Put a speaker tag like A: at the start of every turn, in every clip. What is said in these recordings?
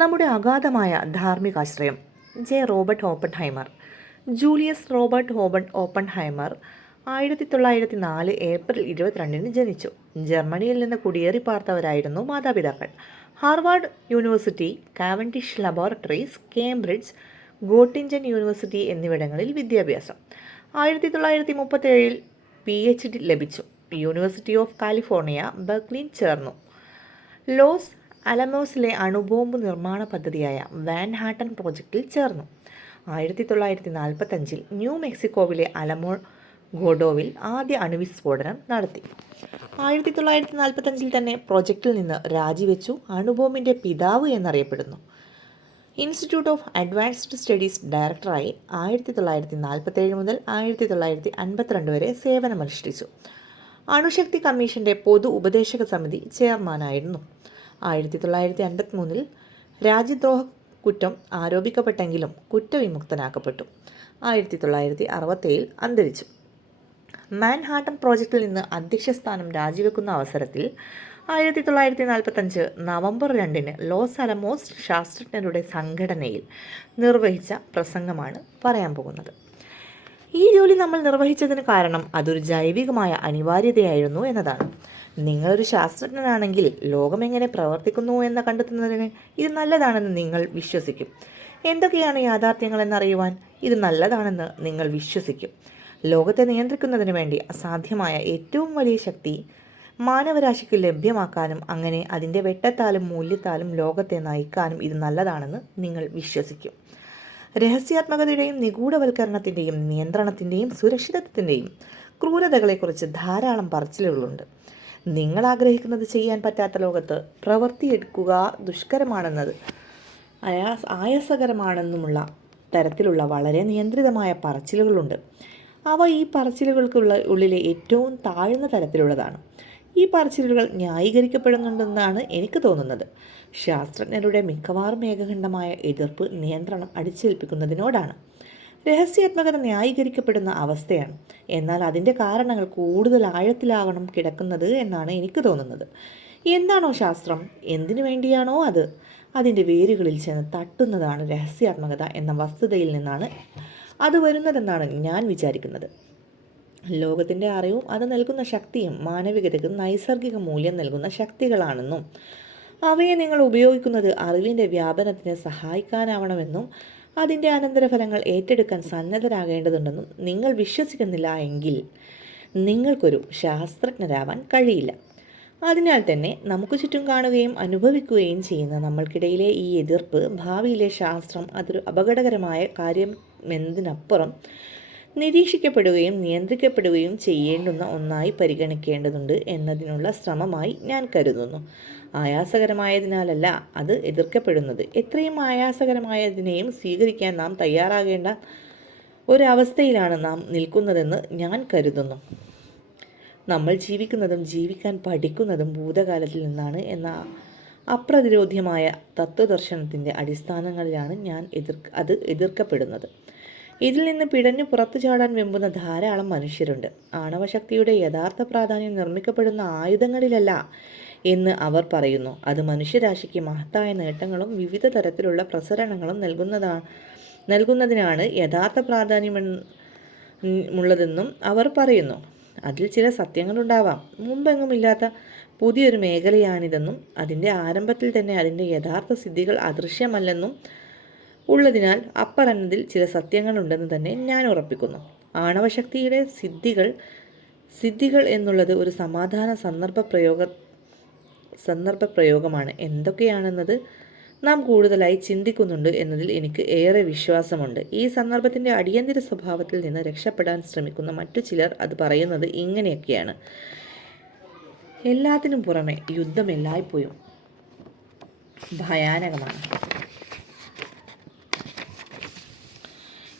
A: നമ്മുടെ അഗാധമായ ധാർമ്മികാശ്രയം J. Robert Oppenheimer Julius Robert open Oppenheimer ആയിരത്തി തൊള്ളായിരത്തി നാല് ഏപ്രിൽ ഇരുപത്തിരണ്ടിന് ജനിച്ചു. ജർമ്മനിയിൽ നിന്ന് കുടിയേറി പാർത്തവരായിരുന്നു മാതാപിതാക്കൾ. Harvard University Cavendish Laboratories Cambridge Göttingen University എന്നിവിടങ്ങളിൽ വിദ്യാഭ്യാസം. ആയിരത്തി തൊള്ളായിരത്തി മുപ്പത്തേഴിൽ പി എച്ച് ഡി ലഭിച്ചു. യൂണിവേഴ്സിറ്റി ഓഫ് കാലിഫോർണിയ ബർക്ലിൻ ചേർന്നു. ലോസ് അലമോസിലെ അണുബോംബ് നിർമ്മാണ പദ്ധതിയായ വാൻ ഹാട്ടൻ പ്രോജക്റ്റിൽ ചേർന്നു. ആയിരത്തി തൊള്ളായിരത്തി നാൽപ്പത്തഞ്ചിൽ ന്യൂ മെക്സിക്കോവിലെ അലമോ ഗോഡോവിൽ ആദ്യ അണുവിസ്ഫോടനം നടത്തി. ആയിരത്തി തൊള്ളായിരത്തി നാൽപ്പത്തഞ്ചിൽ തന്നെ പ്രോജക്റ്റിൽ നിന്ന് രാജിവെച്ചു അണുബോംബിന്റെ പിതാവ് എന്നറിയപ്പെടുന്നു. ഇൻസ്റ്റിറ്റ്യൂട്ട് ഓഫ് അഡ്വാൻസ്ഡ് സ്റ്റഡീസ് ഡയറക്ടറായി ആയിരത്തി തൊള്ളായിരത്തി നാൽപ്പത്തേഴ് മുതൽ ആയിരത്തി തൊള്ളായിരത്തി അൻപത്തിരണ്ട് വരെ സേവനമനുഷ്ഠിച്ചു. അണുശക്തി കമ്മീഷന്റെ പൊതു ഉപദേശക സമിതി ചെയർമാനായിരുന്നു. ആയിരത്തി തൊള്ളായിരത്തി അൻപത്തി മൂന്നിൽ രാജ്യദ്രോഹ കുറ്റം ആരോപിക്കപ്പെട്ടെങ്കിലും കുറ്റവിമുക്തനാക്കപ്പെട്ടു. ആയിരത്തി തൊള്ളായിരത്തി അറുപത്തേഴിൽ അന്തരിച്ചു. മാൻഹാട്ടൻ പ്രോജക്റ്റിൽ നിന്ന് അധ്യക്ഷ സ്ഥാനം രാജിവെക്കുന്ന അവസരത്തിൽ ആയിരത്തി തൊള്ളായിരത്തി നാൽപ്പത്തഞ്ച് നവംബർ രണ്ടിന് ലോസ് അലമോസ് ശാസ്ത്രജ്ഞരുടെ സംഘടനയിൽ നിർവഹിച്ച പ്രസംഗമാണ് പറയാൻ പോകുന്നത്. ഈ ജോലി നമ്മൾ നിർവഹിച്ചതിന് കാരണം അതൊരു ജൈവികമായ അനിവാര്യതയായിരുന്നു എന്നതാണ്. നിങ്ങളൊരു ശാസ്ത്രജ്ഞനാണെങ്കിൽ ലോകം എങ്ങനെ പ്രവർത്തിക്കുന്നു എന്ന് കണ്ടെത്തുന്നതിന് ഇത് നല്ലതാണെന്ന് നിങ്ങൾ വിശ്വസിക്കും. എന്തൊക്കെയാണ് യാഥാർത്ഥ്യങ്ങൾ എന്നറിയുവാൻ ഇത് നല്ലതാണെന്ന് നിങ്ങൾ വിശ്വസിക്കും. ലോകത്തെ നിയന്ത്രിക്കുന്നതിന് വേണ്ടി അസാധ്യമായ ഏറ്റവും വലിയ ശക്തി മാനവരാശിക്ക് ലഭ്യമാക്കാനും അങ്ങനെ അതിന്റെ വെട്ടത്താലും മൂല്യത്താലും ലോകത്തെ നയിക്കാനും ഇത് നല്ലതാണെന്ന് നിങ്ങൾ വിശ്വസിക്കും. രഹസ്യാത്മകതയുടെയും നിഗൂഢവൽക്കരണത്തിന്റെയും നിയന്ത്രണത്തിന്റെയും സുരക്ഷിതത്വത്തിന്റെയും ക്രൂരതകളെക്കുറിച്ച് ധാരാളം പറച്ചിലുകളുണ്ട്. നിങ്ങൾ ആഗ്രഹിക്കുന്നത് ചെയ്യാൻ പറ്റാത്ത ലോകത്ത് പ്രവർത്തിയെടുക്കുക ദുഷ്കരമാണെന്നത് അയാസ് ആയാസകരമാണെന്നുമുള്ള തരത്തിലുള്ള വളരെ നിയന്ത്രിതമായ പറച്ചിലുകളുണ്ട്. അവ ഈ പറച്ചിലുകൾക്കുള്ള ഉള്ളിലെ ഏറ്റവും താഴ്ന്ന തരത്തിലുള്ളതാണ്. ഈ പറച്ചിലുകൾ ന്യായീകരിക്കപ്പെടുന്നുണ്ടെന്നാണ് എനിക്ക് തോന്നുന്നത്. ശാസ്ത്രജ്ഞരുടെ മിക്കവാറും ഏകഖണ്ഡമായ എതിർപ്പ് നിയന്ത്രണം അടിച്ചേൽപ്പിക്കുന്നതിനോടാണ്. രഹസ്യാത്മകത ന്യായീകരിക്കപ്പെടുന്ന അവസ്ഥയാണ്. എന്നാൽ അതിന്റെ കാരണങ്ങൾ കൂടുതൽ ആഴത്തിലാവണം കിടക്കുന്നത് എന്നാണ് എനിക്ക് തോന്നുന്നത്. എന്താണോ ശാസ്ത്രം? എന്തിനു വേണ്ടിയാണോ അത്? അതിന്റെ വേരുകളിൽ ചെന്ന് തട്ടുന്നതാണ് രഹസ്യാത്മകത എന്ന വസ്തുതയിൽ നിന്നാണ് അത് വരുന്നതെന്നാണ് ഞാൻ വിചാരിക്കുന്നത്. ലോകത്തിന്റെ അറിവും അത് നൽകുന്ന ശക്തിയും മാനവികതയ്ക്ക് നൈസർഗിക മൂല്യം നൽകുന്ന ശക്തികളാണെന്നും അവയെ നിങ്ങൾ ഉപയോഗിക്കുന്നത് അറിവിന്റെ വ്യാപനത്തിന് സഹായിക്കാനാവണമെന്നും അതിന്റെ അനന്തരഫലങ്ങൾ ഏറ്റെടുക്കാൻ സന്നദ്ധരാകേണ്ടതുണ്ടെന്നും നിങ്ങൾ വിശ്വസിക്കുന്നില്ല എങ്കിൽ നിങ്ങൾക്കൊരു ശാസ്ത്രജ്ഞരാവാൻ കഴിയില്ല. അതിനാൽ തന്നെ നമുക്ക് ചുറ്റും കാണുകയും അനുഭവിക്കുകയും ചെയ്യുന്ന നമ്മൾക്കിടയിലെ ഈ എതിർപ്പ് ഭാവിയിലെ ശാസ്ത്രം അതൊരു അപകടകരമായ കാര്യമെന്നതിനപ്പുറം നിരീക്ഷിക്കപ്പെടുകയും നിയന്ത്രിക്കപ്പെടുകയും ചെയ്യേണ്ടുന്ന ഒന്നായി പരിഗണിക്കേണ്ടതുണ്ട് എന്നതിനുള്ള ശ്രമമായി ഞാൻ കരുതുന്നു. ആയാസകരമായതിനാലല്ല അത് എതിർക്കപ്പെടുന്നത്. എത്രയും ആയാസകരമായതിനെയും സ്വീകരിക്കാൻ നാം തയ്യാറാകേണ്ട ഒരവസ്ഥയിലാണ് നാം നിൽക്കുന്നതെന്ന് ഞാൻ കരുതുന്നു. നമ്മൾ ജീവിക്കുന്നതും ജീവിക്കാൻ പഠിക്കുന്നതും ഭൂതകാലത്തിൽ നിന്നാണ് എന്ന അപ്രതിരോധ്യമായ തത്വദർശനത്തിന്റെ അടിസ്ഥാനങ്ങളിലാണ് ഞാൻ എതിർ അത് എതിർക്കപ്പെടുന്നത്. ഇതിൽ നിന്ന് പിടഞ്ഞു പുറത്തു ചാടാൻ വെമ്പുന്ന ധാരാളം മനുഷ്യരുണ്ട്. ആണവശക്തിയുടെ യഥാർത്ഥ പ്രാധാന്യം നിർമ്മിക്കപ്പെടുന്ന ആയുധങ്ങളിലല്ല എന്ന് അവർ പറയുന്നു. അത് മനുഷ്യരാശിക്ക് മഹത്തായ നേട്ടങ്ങളും വിവിധ തരത്തിലുള്ള പ്രസരണങ്ങളും നൽകുന്നതാണ് നൽകുന്നതിനാണ് യഥാർത്ഥ പ്രാധാന്യമുള്ളതെന്നും അവർ പറയുന്നു. അതിൽ ചില സത്യങ്ങളുണ്ടാവാം. മുമ്പെങ്ങുമില്ലാത്ത പുതിയൊരു മേഖലയാണിതെന്നും അതിന്റെ ആരംഭത്തിൽ തന്നെ അതിന്റെ യഥാർത്ഥ സിദ്ധികൾ അദൃശ്യമല്ലെന്നും ഉള്ളതിനാൽ അപ്പറഞ്ഞതിൽ ചില സത്യങ്ങളുണ്ടെന്ന് തന്നെ ഞാൻ ഉറപ്പിക്കുന്നു. ആണവശക്തിയുടെ സിദ്ധികൾ സിദ്ധികൾ എന്നുള്ളത് ഒരു സമാധാന സന്ദർഭ പ്രയോഗ സന്ദർഭ പ്രയോഗമാണ്. എന്തൊക്കെയാണെന്നത് നാം കൂടുതലായി ചിന്തിക്കുന്നുണ്ട് എന്നതിൽ എനിക്ക് ഏറെ വിശ്വാസമുണ്ട്. ഈ സന്ദർഭത്തിന്റെ അടിയന്തര സ്വഭാവത്തിൽ നിന്ന് രക്ഷപ്പെടാൻ ശ്രമിക്കുന്ന മറ്റു ചിലർ അത് പറയുന്നത് ഇങ്ങനെയൊക്കെയാണ്. എല്ലാത്തിനും പുറമെ യുദ്ധം എല്ലായ്പ്പോഴും ഭയാനകമാണ്.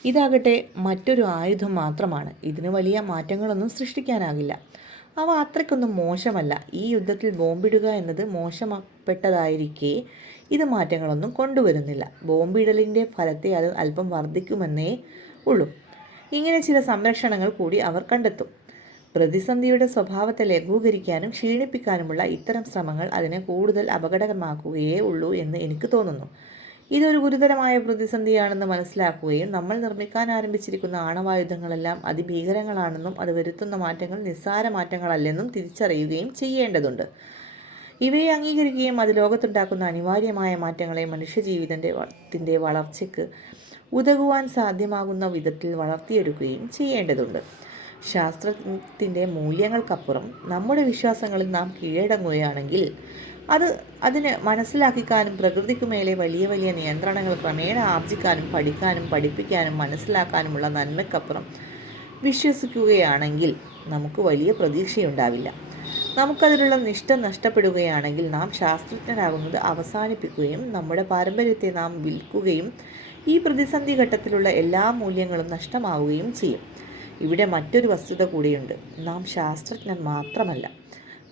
A: ഇതാകട്ടെ മറ്റൊരു ആയുധം മാത്രമാണ്. ഇതിന് വലിയ മാറ്റങ്ങളൊന്നും സൃഷ്ടിക്കാനാകില്ല. അവ അത്രയ്ക്കൊന്നും മോശമല്ല. ഈ യുദ്ധത്തിൽ ബോംബിടുക എന്നത് മോശപ്പെട്ടതായിരിക്കെ ഇത് മാറ്റങ്ങളൊന്നും കൊണ്ടുവരുന്നില്ല. ബോംബിടലിന്റെ ഫലത്തെ അത് അല്പം വർദ്ധിക്കുമെന്നേ ഉള്ളൂ. ഇങ്ങനെ ചില സംരക്ഷണങ്ങൾ കൂടി അവർ കണ്ടെത്തും. പ്രതിസന്ധിയുടെ സ്വഭാവത്തെ ലഘൂകരിക്കാനും ക്ഷീണിപ്പിക്കാനുമുള്ള ഇത്തരം ശ്രമങ്ങൾ അതിനെ കൂടുതൽ അപകടകരമാക്കുകയേ ഉള്ളൂ എന്ന് എനിക്ക് തോന്നുന്നു. ഇതൊരു ഗുരുതരമായ പ്രതിസന്ധിയാണെന്ന് മനസ്സിലാക്കുകയും നമ്മൾ നിർമ്മിക്കാൻ ആരംഭിച്ചിരിക്കുന്ന ആണവായുധങ്ങളെല്ലാം അതിഭീകരങ്ങളാണെന്നും അത് വരുത്തുന്ന മാറ്റങ്ങൾ നിസ്സാര മാറ്റങ്ങളല്ലെന്നും തിരിച്ചറിയുകയും ചെയ്യേണ്ടതുണ്ട്. ഇവയെ അംഗീകരിക്കുകയും അത് ലോകത്തുണ്ടാക്കുന്ന അനിവാര്യമായ മാറ്റങ്ങളെ മനുഷ്യജീവിതത്തിന്റെ ത്തിന്റെ വളർച്ചയ്ക്ക് ഉതകുവാൻ സാധ്യമാകുന്ന വിധത്തിൽ വളർത്തിയെടുക്കുകയും ചെയ്യേണ്ടതുണ്ട്. ശാസ്ത്രത്തിന്റെ മൂല്യങ്ങൾക്കപ്പുറം നമ്മുടെ വിശ്വാസങ്ങളിൽ നാം കീഴടങ്ങുകയാണെങ്കിൽ അത് അതിന് മനസ്സിലാക്കിക്കാനും പ്രകൃതിക്കു മേലെ വലിയ വലിയ നിയന്ത്രണങ്ങൾ ക്രമേണ ആർജിക്കാനും പഠിക്കാനും പഠിപ്പിക്കാനും മനസ്സിലാക്കാനുമുള്ള നന്മയ്ക്കപ്പുറം വിശ്വസിക്കുകയാണെങ്കിൽ നമുക്ക് വലിയ പ്രതീക്ഷയുണ്ടാവില്ല. നമുക്കതിലുള്ള നിഷ്ഠ നഷ്ടപ്പെടുകയാണെങ്കിൽ നാം ശാസ്ത്രജ്ഞരാകുന്നത് അവസാനിപ്പിക്കുകയും നമ്മുടെ പാരമ്പര്യത്തെ നാം വിൽക്കുകയും ഈ പ്രതിസന്ധി ഘട്ടത്തിലുള്ള എല്ലാ മൂല്യങ്ങളും നഷ്ടമാവുകയും ചെയ്യും. ഇവിടെ മറ്റൊരു വസ്തുത കൂടിയുണ്ട്. നാം ശാസ്ത്രജ്ഞൻ മാത്രമല്ല.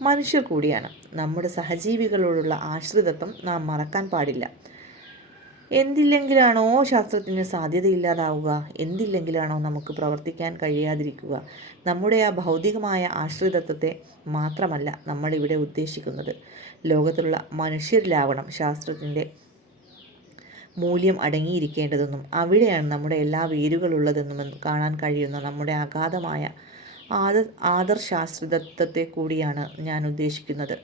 A: മനുഷ്യർ കൂടിയാണ്. നമ്മുടെ സഹജീവികളോടുള്ള ആശ്രിതത്വം നാം മറക്കാൻ പാടില്ല. എന്തില്ലെങ്കിലാണോ ശാസ്ത്രത്തിന് സാധ്യതയില്ലാതാവുക. എന്തില്ലെങ്കിലാണോ നമുക്ക് പ്രവർത്തിക്കാൻ കഴിയാതിരിക്കുക. നമ്മുടെ ആ ഭൗതികമായ ആശ്രിതത്വത്തെ മാത്രമല്ല നമ്മളിവിടെ ഉദ്ദേശിക്കുന്നത്. ലോകത്തുള്ള മനുഷ്യരിലാവണം ശാസ്ത്രത്തിന്റെ മൂല്യം അടങ്ങിയിരിക്കേണ്ടതെന്നും അവിടെയാണ് നമ്മുടെ എല്ലാ വേരുകളുള്ളതെന്നും കാണാൻ കഴിയുന്ന നമ്മുടെ അഗാധമായ ആദ ആദർശാശ്രിതത്വത്തെ കൂടിയാണ് ഞാൻ ഉദ്ദേശിക്കുന്നത്.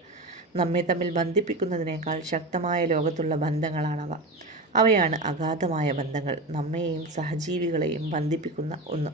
A: നമ്മെ തമ്മിൽ ബന്ധിപ്പിക്കുന്നതിനേക്കാൾ ശക്തമായ ലോകത്തുള്ള ബന്ധങ്ങളാണവ. അവയാണ് അഗാധമായ ബന്ധങ്ങൾ. നമ്മെയും സഹജീവികളെയും ബന്ധിപ്പിക്കുന്ന ഒന്ന്.